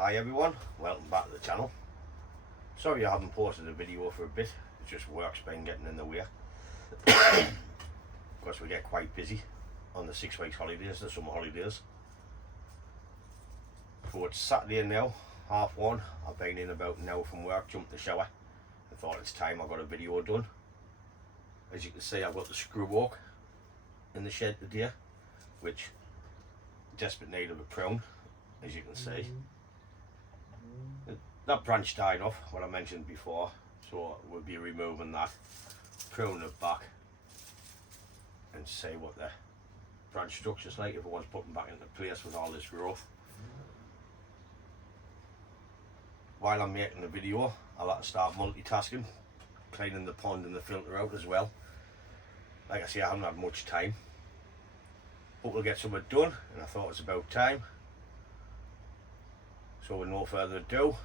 Hi everyone, welcome back to the channel. Sorry I haven't posted a video for a bit, it's just work's been getting in the way. Of course we get quite busy on the 6 weeks holidays, the summer holidays. So it's Saturday now, 1:30. I've been in about an hour from work, jumped the shower. I thought it's time I got a video done. As you can see, I've got the screw oak in the shed today, which desperate need of a prune, as you can see. That branch died off, what I mentioned before, so we'll be removing that, pruning it back and see what the branch structure's like if it wants putting back into place with all this growth. While I'm making the video, I'll have to start multitasking, cleaning the pond and the filter out as well. Like I say, I haven't had much time, but we'll get something done, and I thought it's about time. So with no further ado,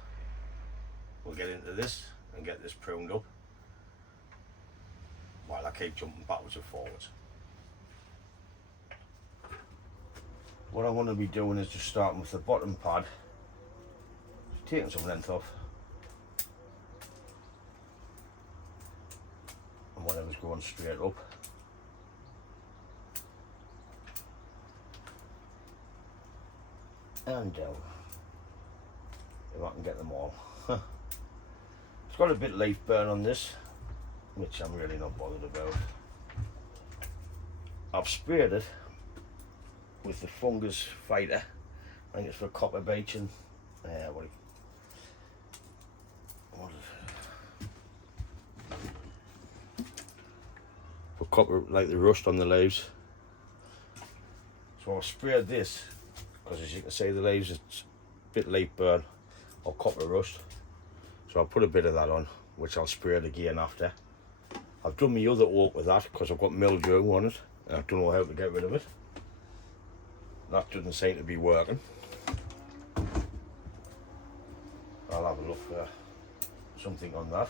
we'll get into this and get this pruned up while I keep jumping backwards and forwards. What I want to be doing is just starting with the bottom pad, just taking some length off and whatever's going straight up. And down, if I can get them all. It's got a bit leaf burn on this, which I'm really not bothered about. I've sprayed it with the fungus fighter. I think it's for copper beech and what is it? For copper, like the rust on the leaves. So I've sprayed this because, as you can see, the leaves, it's a bit leaf burn or copper rust. So I'll put a bit of that on, which I'll spray it again after. I've done my other oak with that because I've got mildew on it and I don't know how to get rid of it. That doesn't seem to be working. I'll have a look for something on that.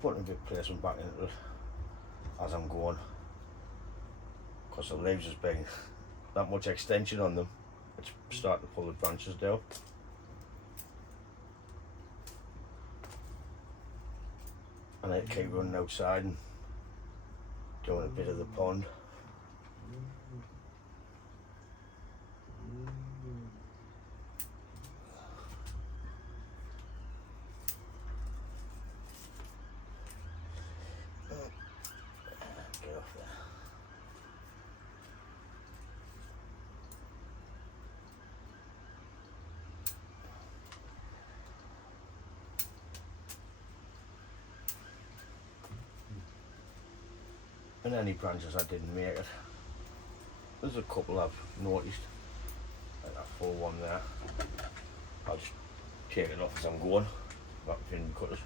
Putting a bit of placement back into it as I'm going, because the leaves has been that much extension on them, it's starting to pull the branches down. And I keep running outside and doing a bit of the pond. Get off there. And any branches I didn't make it. There's a couple I've noticed, like that full one there. I'll just take it off as I'm going, back between the cutters.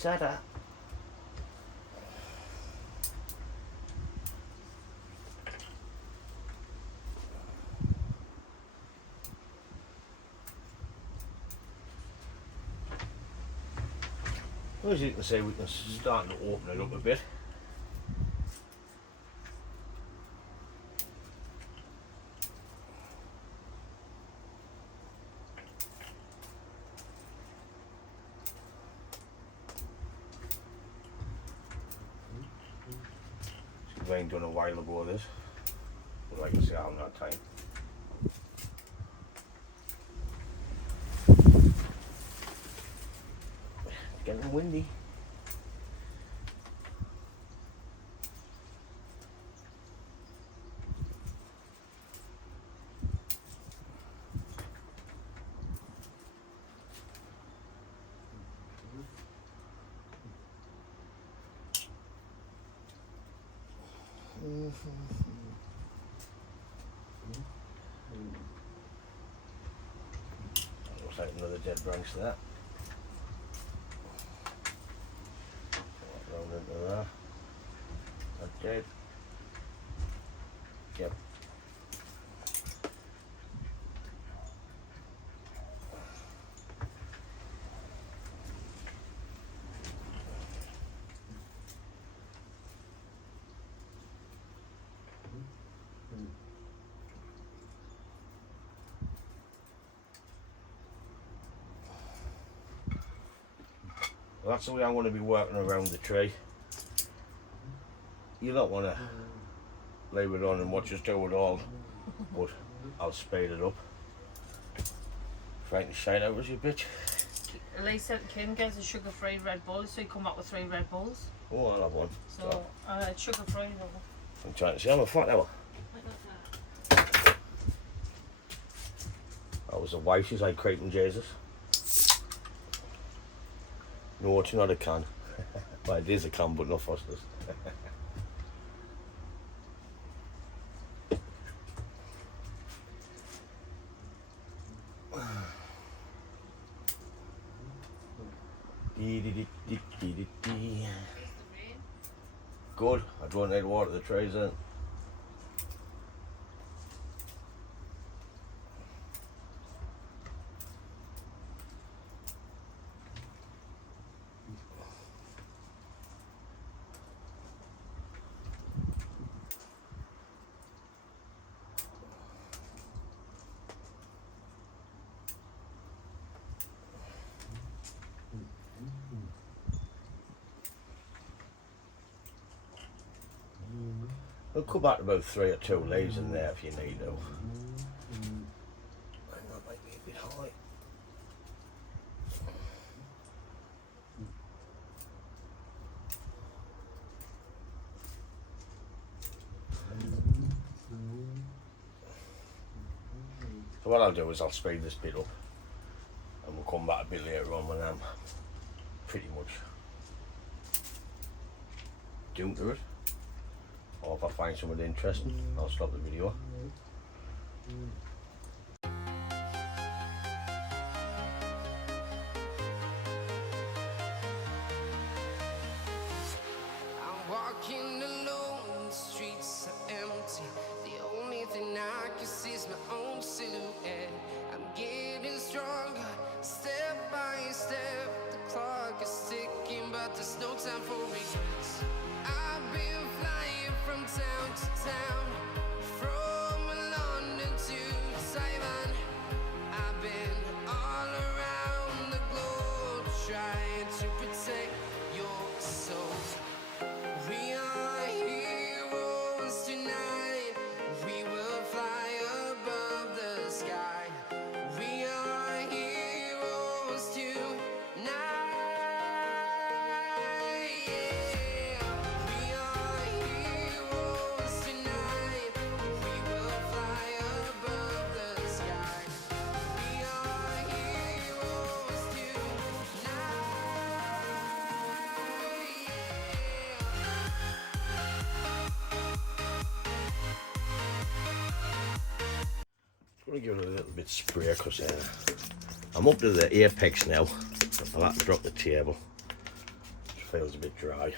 Ta-da! As you can see, we can start to open it up a bit. It's been done a while ago, this, but like I say, I haven't had time. It's getting windy. dead branch there. Round into there. That's dead. Yep. Well, that's the way I'm going to be working around the tree. You don't want to leave it on and watch us do it all, but I'll speed it up. Frighten the shite out of you, bitch. Elise said Kim gets a sugar-free Red Bull, so you come up with 3 Red Bulls. Oh, I'll have one. So, it's sugar-free though. I'm trying to see, I'm a fat hour. That was a wife, she's like Creighton Jesus. No, it's not a can. Well, it is a can, but not Foster's. Good, I don't need water the trees in. We'll cut back about 3 or 2 leaves in there if you need to. And that might be a bit high. So what I'll do is I'll speed this bit up and we'll come back a bit later on when I'm pretty much doomed to it. Or if I find something interesting, I'll stop the video. I'm walking alone, the streets are empty. The only thing I can see is my own silhouette. I'm getting stronger, step by step. The clock is ticking, but there's no time for regrets. I've been flying from town to town, from London to Taiwan. I've been all around the globe trying to protect your soul. We are heroes tonight. We will fly above the sky. We are heroes tonight. Yeah. We are heroes tonight. We will fly above the sky. We are heroes tonight. I'm going to give it a little bit of spray because I'm up to the apex now. I'll have to drop the table. It feels a bit dry.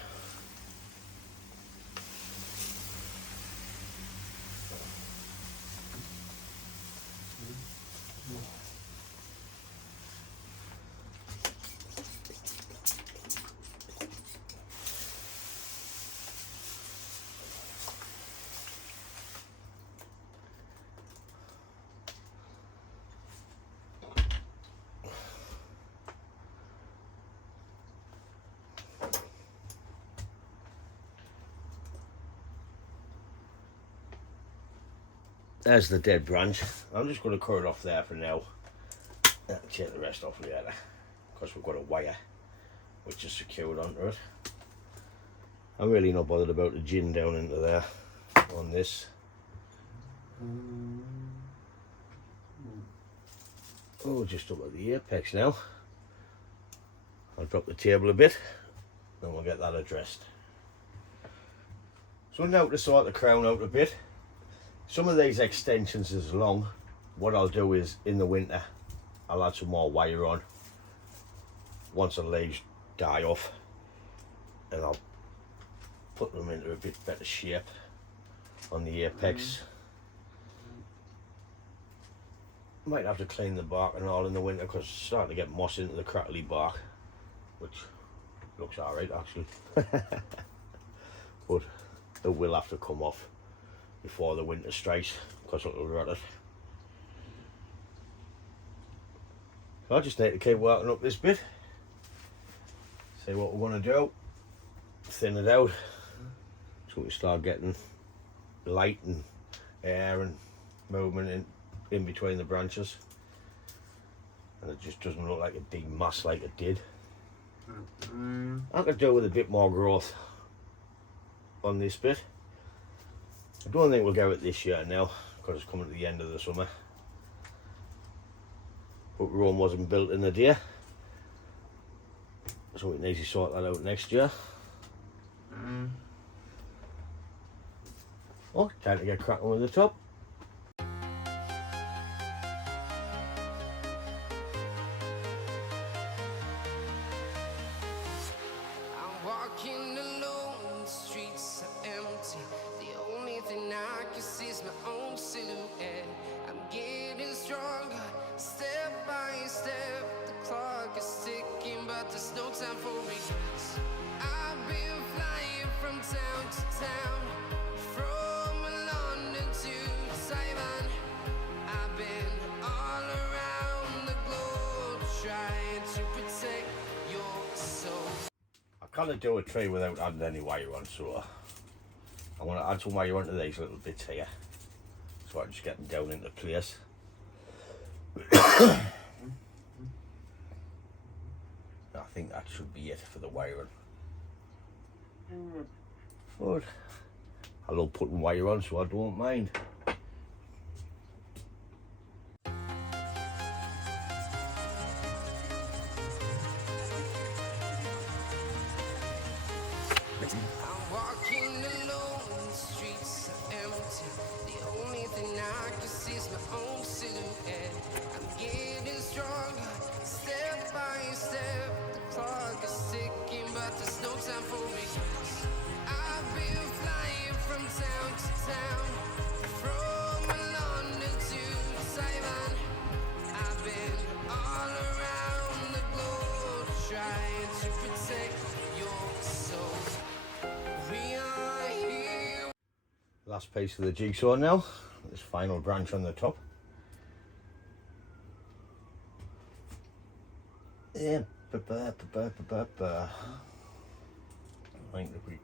There's the dead branch. I'm just going to cut it off there for now. I'll take the rest off later because we've got a wire which is secured onto it. I'm really not bothered about the gin down into there on this. Oh, just up at the apex now. I'll drop the table a bit and we'll get that addressed. So now to sort the crown out a bit. Some of these extensions is long. What I'll do is in the winter I'll add some more wire on once the leaves die off, and I'll put them into a bit better shape on the apex. Might have to clean the bark and all in the winter because it's starting to get moss into the crackly bark, which looks alright actually. But it will have to come off before the winter strikes because it'll rot it. So I just need to keep working up this bit, see what we're going to do, thin it out so we can start getting light and air and movement in between the branches, and it just doesn't look like a big mass like it did. I could do with a bit more growth on this bit. I don't think we'll go with this year now because it's coming to the end of the summer, but Rome wasn't built in a day, so we need to sort that out next year. Oh, time to get cracking with the top. I'm walking alone, the streets are empty. The only thing I can see is my own silhouette. I'm getting stronger, step by step. The clock is ticking, but there's no time for regrets. I've been flying from town to town, from London to Taiwan. I've been all around the globe trying to protect your soul. I can't do a tree without adding any wire on, so I want to add some wire onto these little bits here so I can just get them down into place. I think that should be it for the wiring. But I love putting wire on, so I don't mind. I'm walking alone, the streets are empty. The only thing I can see is my own silhouette. I'm getting stronger, step by step. The clock is ticking, but there's no time for regrets. I've been flying from town to town, from London to Taiwan. I've been all around the globe trying to protect your soul. We are here. Last piece of the jigsaw now, this final branch on the top. Yeah, I think if we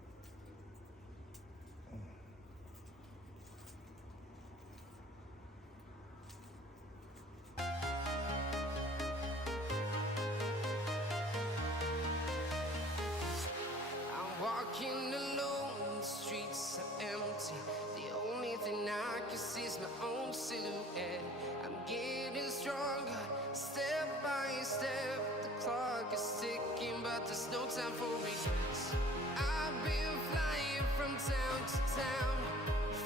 I'm walking alone, the streets are empty. The only thing I can see is my own silhouette. I'm getting stronger, step by step. The clock is ticking, but there's no time for regrets. I've been flying from town to town,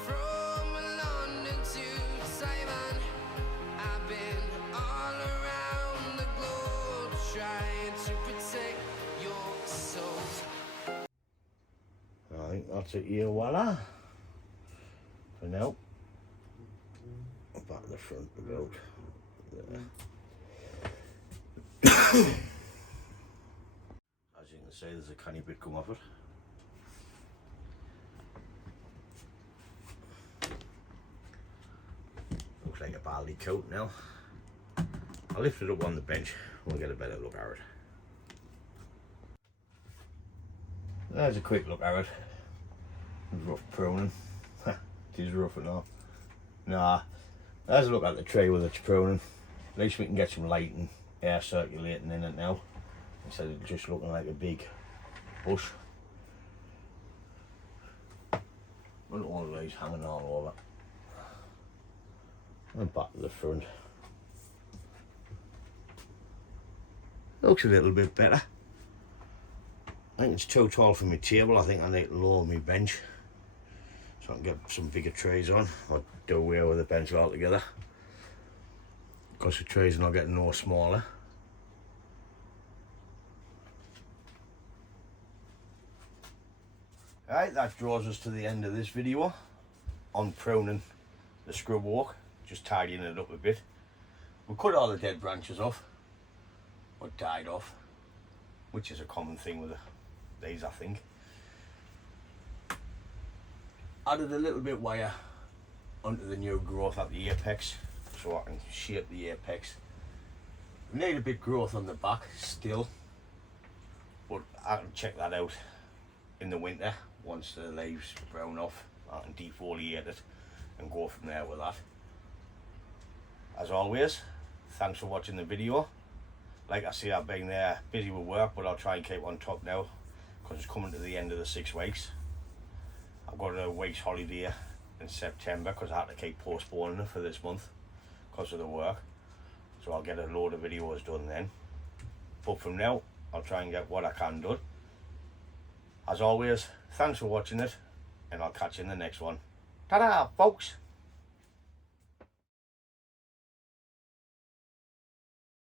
from London to Taiwan. I've been all around the globe trying to protect your soul. I think that's it here, voila. For now. Back to the front about there. As you can see, there's a canny bit come off it. Looks like a barley coat now. I'll lift it up on the bench, we'll get a better look at it. There's a quick look at it. Rough pruning. It is rough and all. Nah, there's a look at the tree with its pruning. At least we can get some light and air circulating in it now, instead of just looking like a big bush. Look at all of these hanging all over. And back to the front. Looks a little bit better. I think it's too tall for my table. I think I need to lower my bench so I can get some bigger trays on, or do away with the bench altogether, because the trees are not getting no smaller. Right, that draws us to the end of this video on pruning the scrub oak, just tidying it up a bit. We cut all the dead branches off, or died off, which is a common thing with these, I think. Added a little bit wire onto the new growth at the apex, so I can shape the apex. We need a bit growth on the back still, but I can check that out in the winter. Once the leaves brown off, I can defoliate it and go from there with that. As always, thanks for watching the video. Like I say, I've been there busy with work, but I'll try and keep on top now because it's coming to the end of the 6 weeks. I've got a week's holiday in September because I had to keep postponing it for this month because of the work. So I'll get a load of videos done then. But from now, I'll try and get what I can done. As always, thanks for watching it, and I'll catch you in the next one. Ta-da, folks!